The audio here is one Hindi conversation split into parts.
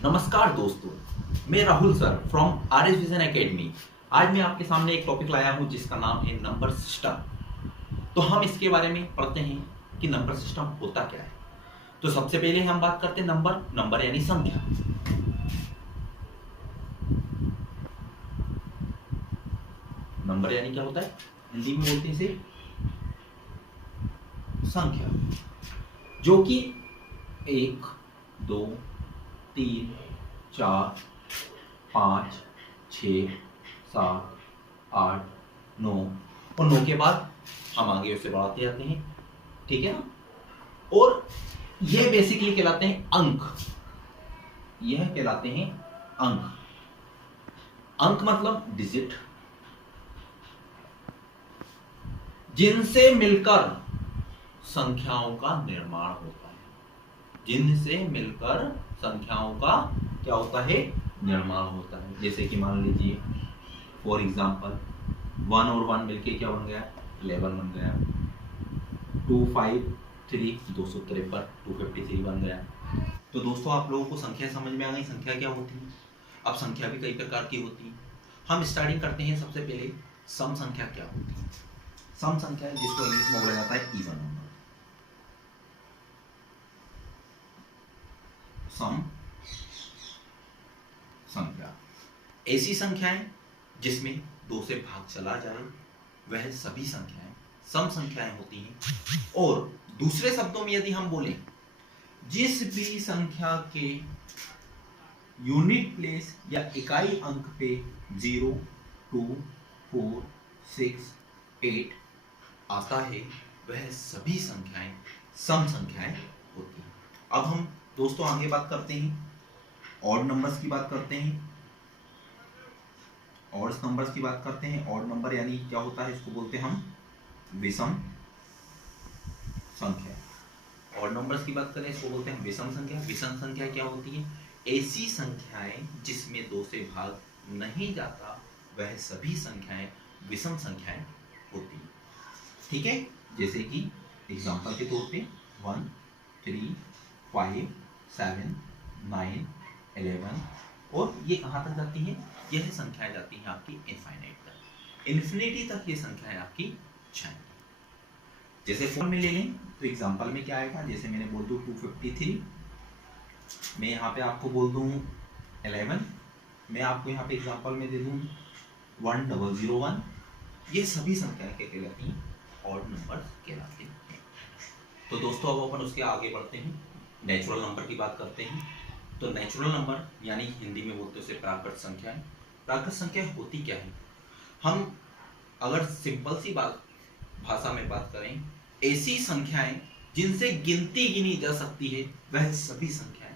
नमस्कार दोस्तों, मैं Rahul sir from R S vision academy. आज मैं आपके सामने एक टॉपिक लाया हूं जिसका नाम है नंबर सिस्टम। तो हम इसके बारे में पढ़ते हैं कि नंबर सिस्टम होता क्या है। तो सबसे पहले हम बात करते हैं नंबर यानी संख्या। नंबर यानी क्या होता है, हिंदी में बोलते हैं इसे संख्या, जो कि 1 2 3 4 5 6 7 8 9 और 9 के बाद हम आगे उससे बढ़ाते जाते हैं, ठीक है ना। और ये बेसिकली कहलाते हैं अंक। यह कहलाते हैं अंक। अंक मतलब डिजिट, जिनसे मिलकर संख्याओं का निर्माण होता है। जिनसे मिलकर संख्याओं का क्या होता है, निर्माण होता है। जैसे कि मान लीजिए फॉर एग्जांपल 1 और 1 मिलके क्या बन गया, 11 बन गया। 2 5 3 253 253 बन गया। तो दोस्तों आप लोगों को संख्या समझ में आ गई, संख्या क्या होती है। अब संख्या भी कई प्रकार की होती है। हम स्टार्टिंग करते हैं सबसे पहले सम संख्या क्या होती है। सम संख्या जिसको इंग्लिश में बोला जाता है इवन नंबर। सम संख्या ऐसी संख्याएं जिसमें 2 से भाग चला जाए, वह सभी संख्याएं सम संख्याएं होती हैं। और दूसरे शब्दों में यदि हम बोलें, जिस भी संख्या के यूनिट प्लेस या इकाई अंक पे 0 2 4 6 8 आता है, वह सभी संख्याएं सम संख्याएं होती हैं। अब हम दोस्तों आगे बात करते हैं, ऑड नंबर्स की बात करते हैं। ऑड नंबर्स की बात करते हैं। ऑड नंबर यानी क्या होता है, इसको बोलते हैं हम विषम संख्या। ऑड नंबर्स की बात करें इसको बोलते हैं विषम संख्या। विषम संख्या क्या होती है, ऐसी संख्याएं जिसमें 2 से भाग नहीं जाता, वह सभी संख्याएं विषम संख्याएं होती हैं, ठीक है। जैसे कि एग्जांपल के तौर पे 1 3 5 7 9 11 और ये कहाँ तक जाती है, यह संख्याएं जाती हैं आपकी इनफाइनाइट तक। इन्फिनिटी तक ये संख्याएं आपकी जाएंगी। जैसे 4 में ले लें तो एग्जांपल में क्या आएगा, जैसे मैंने बोल दूं 253, मैं यहाँ पे आपको बोल दूं 11, मैं आपको यहाँ पे एग्जांपल में दे दूं 1001। ये सभी संख्याएं क्या कहलाती हैं, ऑड नंबर कहलाते हैं। तो दोस्तों अब अपन उसके आगे बढ़ते हैं, नेचुरल नंबर की बात करते हैं। तो नेचुरल नंबर यानी हिंदी में बोलते हैं उसे प्राकृत संख्याएं। प्राकृत संख्या होती क्या है, हम अगर सिंपल सी बात भाषा में बात करें, ऐसी संख्याएं जिनसे गिनती गिनी जा सकती है, वह सभी संख्याएं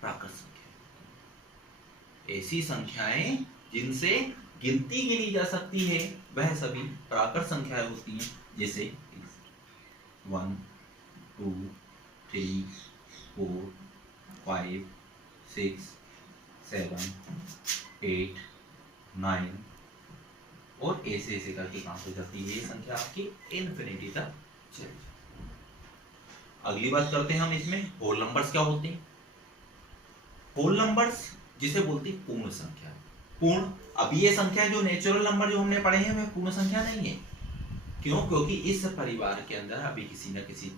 प्राकृत संख्याएं। ऐसी संख्याएं जिनसे गिनती गिनी जा सकती है, वह सभी प्राकृत संख्याएं होती हैं। जैसे 1 2 3 4 5 6 7 8 9 और ऐसे ऐसे करके कहां तक जाती है, ये संख्या आपकी इन्फिनिटी तक चली जाती है। अगली बात करते हैं हम इसमें होल नंबर्स क्या होते हैं। होल नंबर्स जिसे बोलते हैं पूर्ण संख्या। पूर्ण, अभी ये संख्या जो नेचुरल नंबर जो हमने पढ़े हैं वह पूर्ण संख्या नहीं है। क्यों, क्योंकि इस परिवार के अंदर अभी किसी न किसी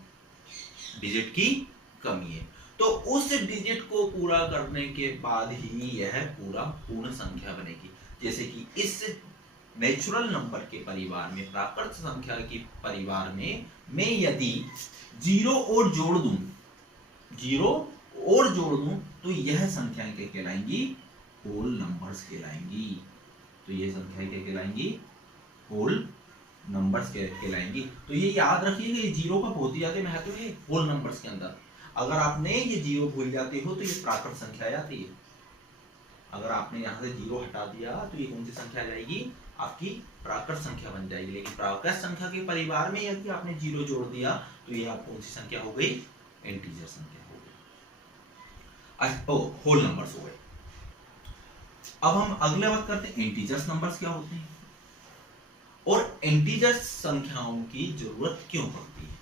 डिजिट की कमी है। तो उस डिजिट को पूरा करने के बाद ही यह पूरा पूर्ण संख्या बनेगी। जैसे कि इस नेचुरल नंबर के परिवार में, प्राकृत संख्या के परिवार में मैं यदि 0 और जोड़ दूं, 0 और जोड़ दूं, तो यह संख्याएं क्या कहलाएंगी, होल नंबर्स कहलाएंगी। तो ये संख्याएं क्या कहलाएंगी, होल नंबर्स कहलाएंगी। तो ये याद रखिएगा, ये 0 का बहुत ही ज्यादा महत्व है होल नंबर्स के अंदर। अगर आपने ये 0 भूल जाते हो तो ये प्राकृत संख्या आती है। अगर आपने यहाँ से 0 हटा दिया तो ये कौन सी संख्या आ जाएगी, आपकी प्राकृत संख्या बन जाएगी। लेकिन प्राकृत संख्या के परिवार में यदि आपने 0 जोड़ दिया तो ये आपको कौन सी संख्या हो गई, इंटीजर संख्या हो गई। होल नंबर्स हो गए। अब हम अगले बात करते हैं इंटीजर्स नंबर्स क्या होते हैं और इंटीजर्स संख्याओं की जरूरत क्यों पड़ती है।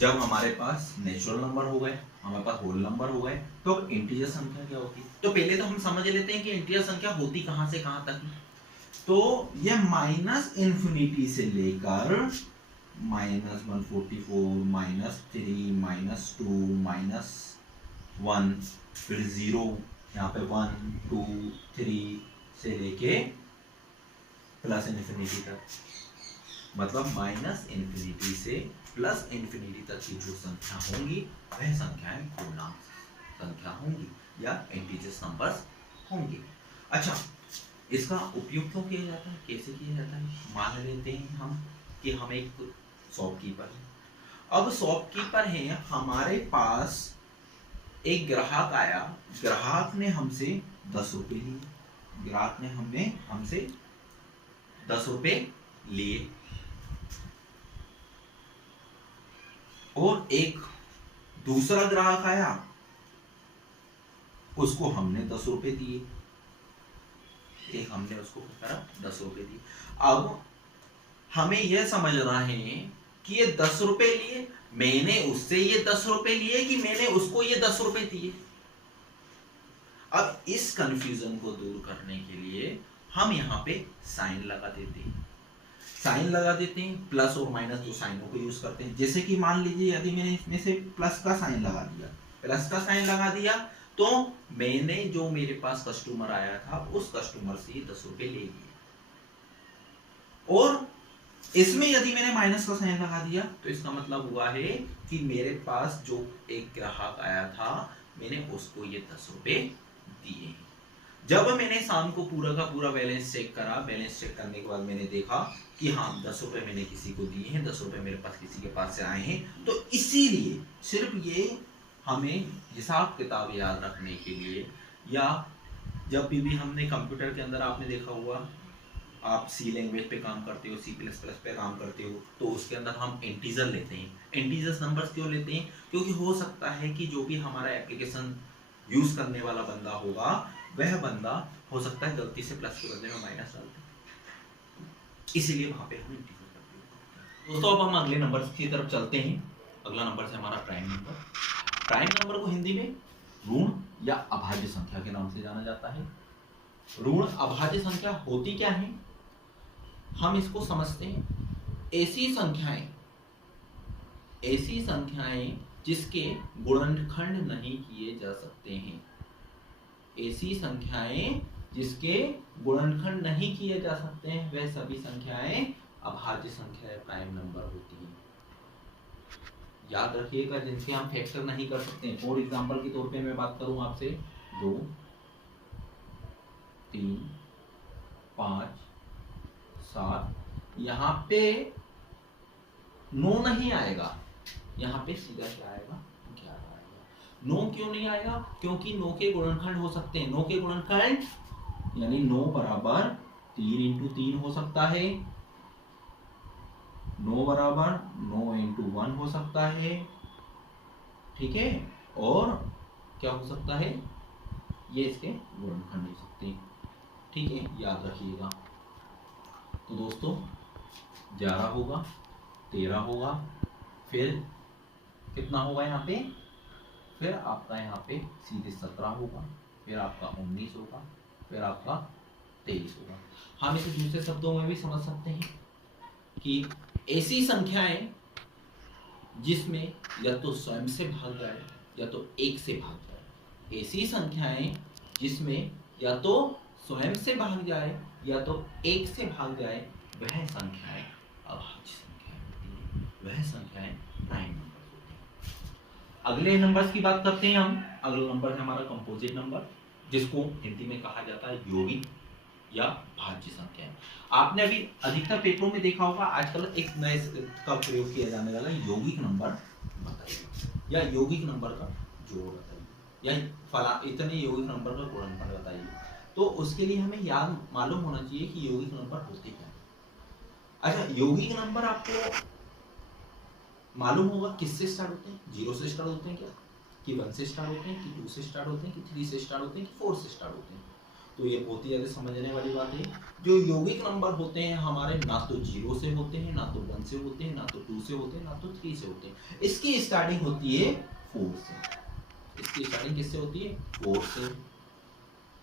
जब हमारे पास नेचुरल नंबर हो गए, हमारे पास होल नंबर हो गए, तो अब इंटीजर संख्या क्या होती है? तो पहले तो हम समझ लेते हैं कि इंटीजर संख्या होती कहां से कहां तक है। तो यह माइनस इन्फिनिटी से लेकर -144, -3, -2, -1, फिर 0, यहाँ पे 1, 2, 3 से लेके प्लस इन्फिनिटी तक, मतलब माइनस इन्फिनिटी से प्लस इन्फिनिटी तक की जो संख्या होंगी वह संख्याएं पूर्णांक संख्या होंगी या इंटीजर्स नंबर्स होंगे। अच्छा, इसका उपयोग क्यों किया जाता है, कैसे किया जाता है? मान लेते हैं हम कि हम एक शॉपकीपर हैं। अब शॉपकीपर है, हमारे पास एक ग्राहक आया, ग्राहक ने हमसे 10 रुपए लिए, ग्राहक ने हमसे 10 रुपए लिए, और एक दूसरा ग्राहक आया, उसको हमने 10 रुपए दिए, एक हमने उसको 10 रुपए दिए। अब हमें यह समझना है कि ये 10 रुपए लिए, मैंने उससे ये 10 रुपए लिए कि मैंने उसको ये 10 रुपए दिए। अब इस कंफ्यूजन को दूर करने के लिए हम यहाँ पे साइन लगा देते हैं, प्लस और माइनस दो साइनों को यूज करते हैं। जैसे कि मान लीजिए यदि मैंने इसमें से प्लस का साइन लगा दिया, तो मैंने जो मेरे पास कस्टमर आया था उस कस्टमर से 10 रुपए ले लिए, और इसमें यदि मैंने माइनस का साइन लगा दिया तो इसका मतलब हुआ है कि मेरे पास जो एक ग्राहक आया था मैंने उसको ये 10 रुपए दिए। जब मैंने शाम को पूरा का पूरा बैलेंस चेक करा, बैलेंस चेक करने के बाद मैंने देखा कि हाँ 10 रुपए मैंने किसी को दिए हैं, 10 रुपए मेरे पास किसी के पास से आए हैं, तो इसीलिए सिर्फ ये हमें हिसाब किताब याद रखने के लिए, या जब भी हमने कंप्यूटर के अंदर आपने देखा हुआ, आप सी लैंग्वेज पे काम करते हो, C++ पे काम करते हो, तो उसके अंदर हम इंटीजर लेते हैं। इंटीजर्स नंबर्स क्यों लेते हैं? क्योंकि हो सकता है कि जो भी हमारा एप्लीकेशन यूज करने वाला बंदा होगा, वह बंदा हो सकता है गलती से प्लस के बदले में माइनस डाल दे, इसीलिए वहां पे हम इंटीजर करते हैं। दोस्तों अब हम अगले नंबर की तरफ चलते हैं। अगला नंबर है हमारा प्राइम नंबर। प्राइम नंबर को हिंदी में ऋण या अभाज्य संख्या के नाम से जाना जाता है। ऋण अभाज्य संख्या होती क्या है, हम इसको समझते हैं। ऐसी संख्याएं जिसके गुणनखंड नहीं किए जा सकते हैं, ऐसी संख्याएं जिसके गुणनखंड नहीं किए जा सकते हैं, वह सभी संख्याएं अभाज्य संख्याएं प्राइम नंबर होती हैं। याद रखिएगा, जिनके हम फैक्टर नहीं कर सकते। फॉर एग्जांपल के तौर पे मैं बात करूं आपसे, 2, 3, 5, 7, यहाँ पे 9 नहीं आएगा, यहाँ पे सीधा क्या आएगा, 11 आएगा। 9 क्यों नहीं आएगा? क्योंकि 9 के गुणनखंड हो सकते हैं। 9 के गुणनखंड यानी 9 बराबर 3 इंटू 3 हो सकता है, 9 बराबर 9 इंटू 1 हो सकता है, ठीक है, और क्या हो सकता है, ये इसके गुणनखंड हो सकते हैं, ठीक है, याद रखिएगा। तो दोस्तों 11 होगा, 13 होगा, फिर कितना होगा यहाँ पे, फिर आपका यहाँ पे सीधे 17 होगा, फिर आपका 19 होगा, फिर आपका 23 होगा। हम इसे दूसरे शब्दों में भी समझ सकते हैं कि ऐसी संख्याएं जिसमें या तो स्वयं से भाग जाए या तो 1 से भाग जाए, ऐसी संख्याएं जिसमें या तो स्वयं से भाग जाए या तो 1 से भाग जाए, वह संख्याएं अभाज्य संख्याएं होती हैं, वह संख्याएं प्राइम नंबर होती हैं। अगले नंबर्स की बात करते हैं हम। अगला नंबर है हमारा कंपोजिट नंबर, जिसको हिंदी में कहा जाता है यौगिक या भाज्य संख्याएं। आपने अभी अधिकतर पेपरों में देखा होगा, आजकल एक नए का प्रयोग किया जाने वाला यौगिक नंबर बताइए, या यौगिक नंबर का जोड़ बताइए, या फला इतने यौगिक नंबर का गुणनफल बताइए। तो उसके लिए हमें याद मालूम होना चाहिए कि यौगिक नंबर होते क्या है। अच्छा, यौगिक नंबर आपको मालूम होगा किससे स्टार्ट होते हैं? 0 से स्टार्ट होते हैं क्या, कि 1 से स्टार्ट होते हैं, कि 2 से स्टार्ट होते हैं, कि 3 से स्टार्ट होते हैं, कि 4 से स्टार्ट होते हैं? तो ये बहुत ही ज्यादा समझने वाली बात है। जो यौगिक नंबर होते हैं हमारे, ना तो 0 से होते हैं, ना तो 1 से होते हैं, ना तो 2 से होते हैं, ना तो 3 से होते हैं। इसकी स्टार्टिंग होती है 4 से। इसकी स्टार्टिंग किससे होती है? 4 से,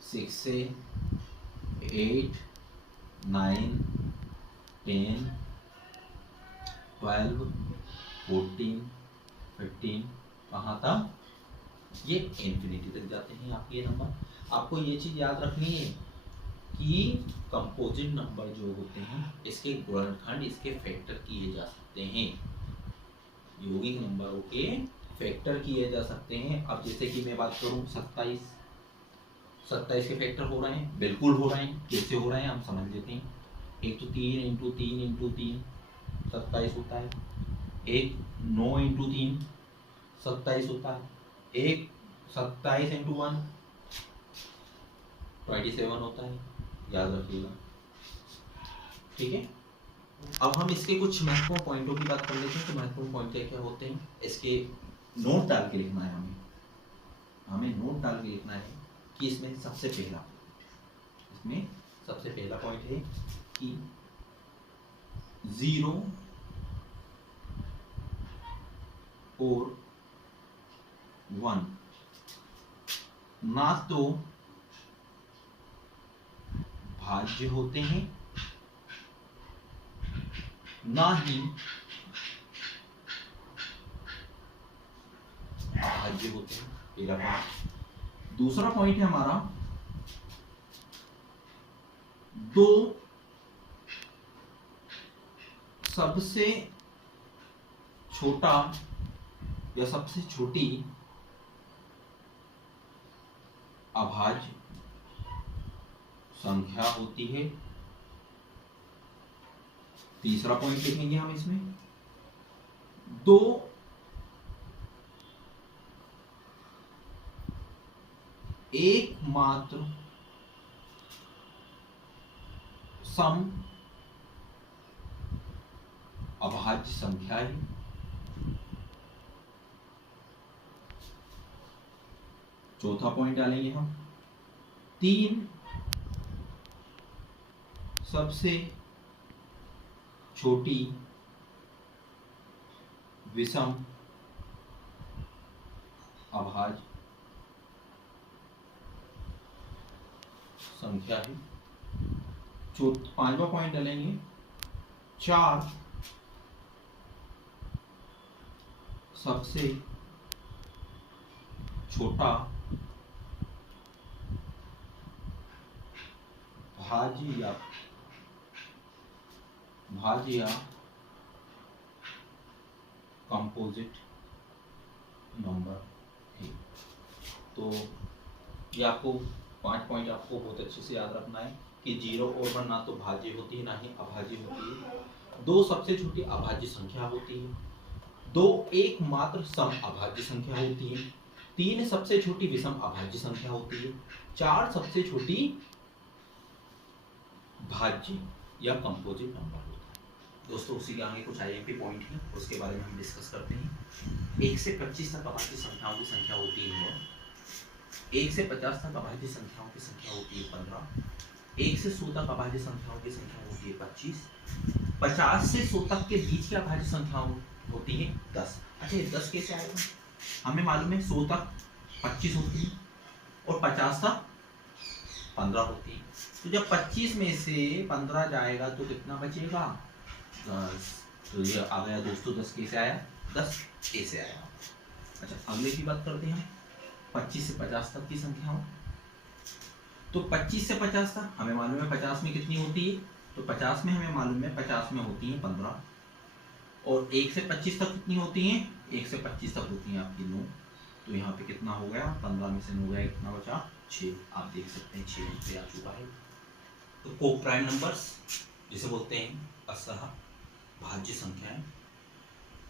6 से, 8, 9, 10, 12, 14, 15, कहाँ तक? ये इंफिनिटी तक जाते हैं आपके ये नंबर। आपको ये चीज याद रखनी है कि कंपोजिट नंबर जो होते हैं इसके गुणनखंड, इसके फैक्टर किए जा सकते हैं। यौगिक नंबरों के फैक्टर किए जा सकते हैं। अब जैसे कि मैं बात करूं 27, 27 के फैक्टर हो रहे हैं, बिल्कुल हो रहे हैं। कैसे हो रहे हैं हम समझ लेते हैं। एक तो 3 इंटू 3 इंटू 3 27 होता है। एक 9 इंटू 3 27 होता है। एक 27 इंटू 1 27 होता है, याद रखिएगा। ठीक है, अब हम इसके कुछ महत्वपूर्ण पॉइंटों की बात कर लेते हैं। तो महत्वपूर्ण पॉइंट क्या क्या होते हैं, इसके नोट डाल के लिखना है हमें नोट डाल के लिखना है कि इसमें सबसे पहला पॉइंट है कि 0 और 1 ना तो भाज्य होते हैं, ना ही अभाज्य होते हैं। पहला पॉइंट। दूसरा पॉइंट है हमारा, 2 सबसे छोटा या सबसे छोटी अभाज्य संख्या होती है। तीसरा पॉइंट लिखेंगे हम इसमें, 2 एकमात्र सम अभाज्य संख्या है। चौथा पॉइंट डालेंगे हम, 3 सबसे छोटी विषम अभाज्य संख्या है। पांचवा पॉइंट डालेंगे, 4 सबसे छोटा भाज्य या कंपोजिट नंबर है। तो ये आपको 5 पॉइंट आपको बहुत अच्छे से याद रखना है कि 0 और 1 ना तो भाज्य होती है, ना ही अभाज्य होती है। 2 सबसे छोटी अभाज्य संख्या होती है। 2 एकमात्र सम अभाज्य संख्या होती है। 3 सबसे छोटी विषम अभाज्य संख्या होती है। 4 सबसे छोटी भाज्य या कंपोजिट नंबर होता है। दोस्तों उसी के आगे कुछ आईएमपी पॉइंट है, उसके बारे में हम डिस्कस करते हैं। 1 से 25 तक अभाज्य संख्याओं की संख्या होती है 1 से 50 तक अभाज्य संख्याओं की संख्या होती है 15। 1 से 100 तक अभाज्य संख्याओं की संख्या होती है 25। 50 से 100 तक के बीच की अभाज्य संख्याओं होती है 10। अच्छा, 10 कैसे आएगा? हमें मालूम है 100 तक 25 होती है और 50 तक 15 होती है। तो जब 25 में से 15 जाएगा तो कितना बचेगा? 10। तो ये आ गया दोस्तों 10 कैसे आया? 10 कैसे आया? अच्छा, अगले की बात करते हैं, 25 से 50 तक की संख्याओं। तो 25 से 50 तक हमें मालूम है 50 में कितनी होती है, तो 50 में हमें मालूम है 50 में होती है 15। और 1 से 25 तक कितनी होती है? 1 से 25 तक होती है आपकी 9। तो यहाँ पे कितना हो गया? 15 में से 9 गया, कितना बचा? 6। आप देख सकते हैं 6 पे आ चुका है। तो को प्राइम नंबर्स जिसे बोलते हैं असह भाज्य संख्याएं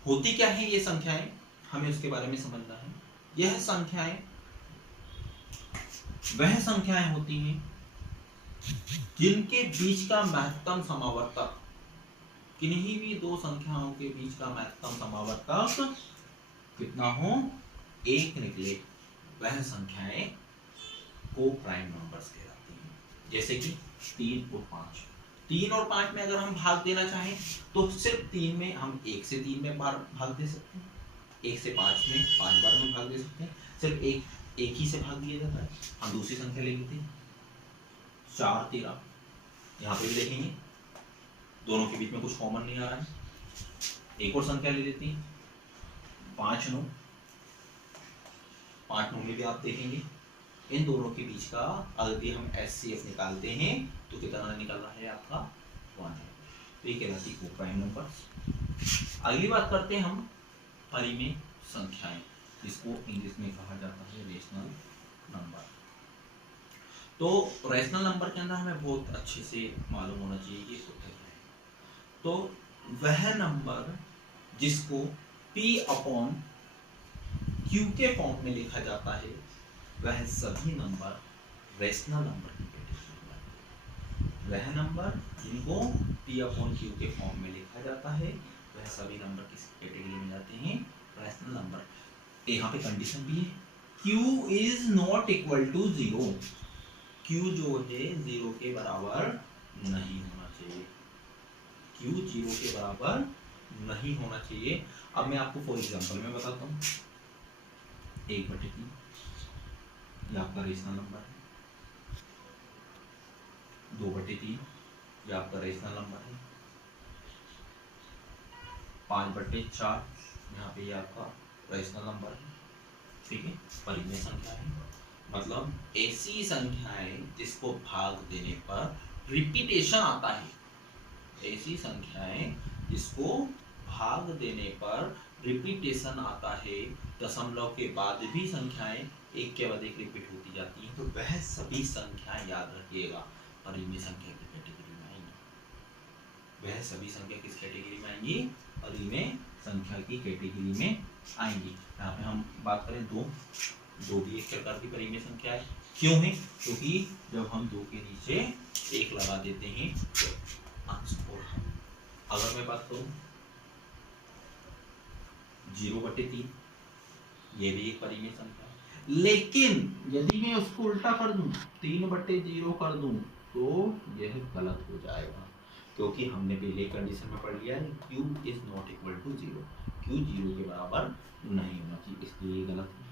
होती क्या है? ये संख्याएं हमें उसके बारे में समझना है। यह संख्याएं वह संख्याएं होती हैं जिनके बीच का महत्तम समावर्तक, किन्हीं भी दो संख्याओं के बीच का महत्तम समावर्तक कितना हो? 1 निकले, वह संख्याएं को प्राइम नंबर्स कहलाती हैं। जैसे कि 3 और 5। 3 और 5 में अगर हम भाग देना चाहें तो सिर्फ 3 में हम 1 से 3 में भाग दे सकते हैं, 1 से 5 में 5 बार में भाग दे सकते हैं, सिर्फ एक ही से भाग दिया जाता है। हम दूसरी संख्या ले लेते हैं 4 13, यहाँ पे भी देखेंगे दोनों के बीच में कुछ कॉमन नहीं आ रहा है। एक और संख्या ले लेते हैं 5 9, 5 9 में भी आप देखेंगे इन दोनों के बीच का अगर हम HCF निकालते हैं तो कितना निकल रहा है आपका 1 है। तो ये कहलाती है को प्राइम नंबर। अगली बात करते हैं हम परिमेय संख्याएं, जिसको इंग्लिश में कहा जाता है रेशनल नंबर। तो रेशनल नंबर के अंदर हमें बहुत अच्छे से मालूम होना चाहिए कि होता क्या है। तो वह नंबर जिसको P अपॉन Q के फॉर्म में लिखा जाता है वह सभी नंबर रेशनल नंबर की कैटेगरी में आते हैं। वह नंबर जिनको P अपॉन Q के फॉर्म में लिखा जाता है वह सभी नंबर किस कैटेगरी में जाते हैं, रेशनल नंबर। यहाँ पे कंडीशन भी है, Q is not equal to 0। Q जो है 0 के बराबर नहीं होना चाहिए, Q 0 के बराबर नहीं होना चाहिए। अब मैं आपको फॉर एग्जांपल में बताता हूँ, 1/3 ये आपका रेशनल नंबर है, 2/3 ये आपका रेशनल नंबर है, 5/4 यहाँ पे ये आपका रेशनल नंबर है। ठीक है, परिमेय संख्या है, मतलब ऐसी संख्याएं जिसको भाग देने पर रिपीटेशन आता है, ऐसी संख्याएं जिसको भाग देने पर रिपीटेशन आता है, दशमलव के बाद भी संख्याएं एक के बाद एक रिपीट होती जाती हैं, तो वह सभी संख्याएं याद रखिएगा परिमेय संख्या की कैटेगरी में आएंगी। वह सभी संख्या किस कैटेगरी में आएंगी, परिमेय संख्या की कैटेगरी में आएंगी। यहाँ पे हम बात करें दो भी एक प्रकार की परिमेय संख्या है। क्यों है, क्योंकि जब हम 2 के नीचे 1 लगा देते हैं तो अंश और हम, अगर मैं बात करूं 0/3 ये भी एक परिमेय संख्या है, लेकिन यदि मैं उसको उल्टा कर दूं 3/0 कर दूं तो यह गलत हो जाएगा, क्योंकि हमने पहले कंडीशन में पढ़ लिया है Q is not equal to 0, Q 0 के बराबर नहीं होना चाहिए, इसलिए ये गलत है।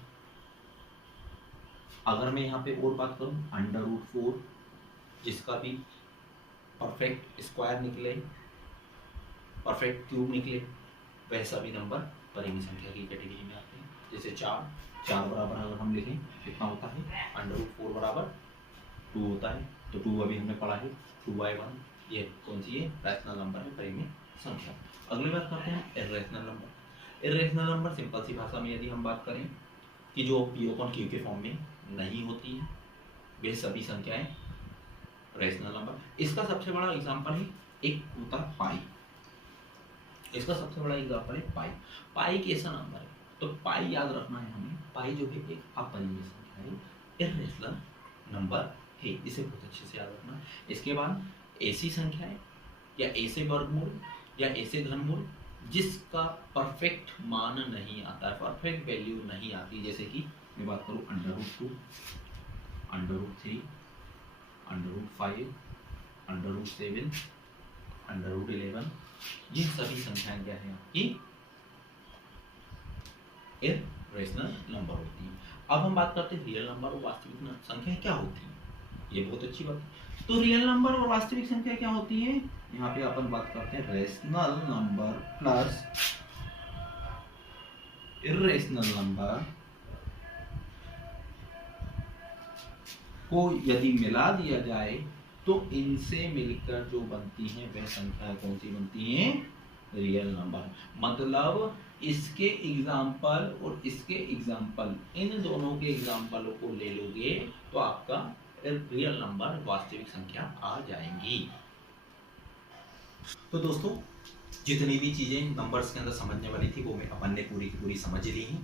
अगर मैं यहाँ पे और बात करूं √4 जिसका भी परफेक्ट स्क्वायर निकले, परफेक्ट क्यूब निकले, वह सभी नंबर परिमेय संख्या की कैटेगरी में आते हैं। जैसे 4 बराबर अगर हम लिखें कितना होता है, √4 बराबर 2 होता है, तो 2 अभी हमने पढ़ा है 2/1, ये कौन सी है, रैशनल नंबर है, परिमेय संख्या। अगली बात करते हैं irrational number. Irrational number simple सी भाषा में यदि हम बात करें कि जो P अपॉन Q के फॉर्म में नहीं होती है, वे सभी संख्याएं रेशनल नंबर। इसका सबसे बड़ा एग्जांपल है एक होता है पाई, इसका सबसे बड़ा एग्जांपल है पाई। पाई कैसा नंबर है, तो पाई याद रखना है हमें, पाई जो है एक अपरिमेय संख्या है, इर्रेशनल नंबर है, इसे बहुत अच्छे से याद रखना। इसके बाद ऐसी संख्या है या ऐसे वर्गमूल या ऐसे घनमूल जिसका परफेक्ट मान नहीं आता है, परफेक्ट वैल्यू नहीं आती, जैसे कि मैं बात करूं √2, √3, √5, √7, √11, ये सभी संख्याएं क्या है आपकी इर्रेशनल नंबर होती है। अब हम बात करते हैं रियल नंबर और वास्तविक संख्या क्या होती है, ये बहुत अच्छी बात है। तो रियल नंबर और वास्तविक संख्या क्या होती है, यहाँ पे अपन बात करते हैं rational number plus irrational number को यदि मिला दिया जाए तो इनसे मिलकर जो बनती हैं वह संख्या कौन सी बनती हैं, रियल नंबर। मतलब इसके एग्जाम्पल और इसके एग्जाम्पल, इन दोनों के एग्जाम्पलों को ले लोगे तो आपका रियल नंबर वास्तविक संख्या आ जाएंगी। तो दोस्तों जितनी भी चीजें नंबर्स के अंदर समझने वाली थी वो मैं अपन ने पूरी की पूरी समझ ली है।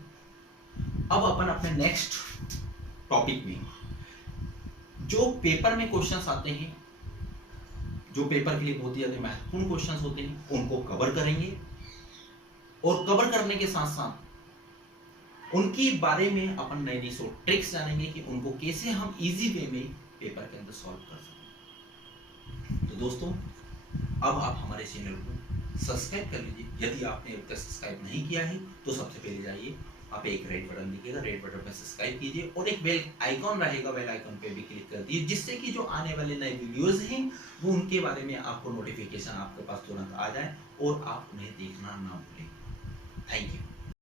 अब अपन अपने नेक्स्ट टॉपिक में जो पेपर में क्वेश्चंस आते हैं, जो पेपर के लिए बहुत ही ज्यादा महत्वपूर्ण क्वेश्चंस होते हैं, उनको कवर करेंगे और कवर करने के साथ साथ उनके बारे में अपन नई नई ट्रिक्स जानेंगे कि उनको कैसे हम इजी वे में पेपर के अंदर सॉल्व कर सकते हैं। दोस्तों अब आप हमारे चैनल को सब्सक्राइब कर लीजिए। यदि आपने अब तक सब्सक्राइब नहीं किया है तो सबसे पहले जाइए, आप एक रेड बटन दिखेगा, रेड बटन पर सब्सक्राइब कीजिए और एक बेल आइकॉन रहेगा, बेल आइकॉन पे भी क्लिक कर दीजिए, जिससे कि जो आने वाले नए वीडियोस हैं वो उनके बारे में आपको नोटिफिकेशन आपके पास तुरंत आ जाए और आप उन्हें देखना ना भूलें। Thank you.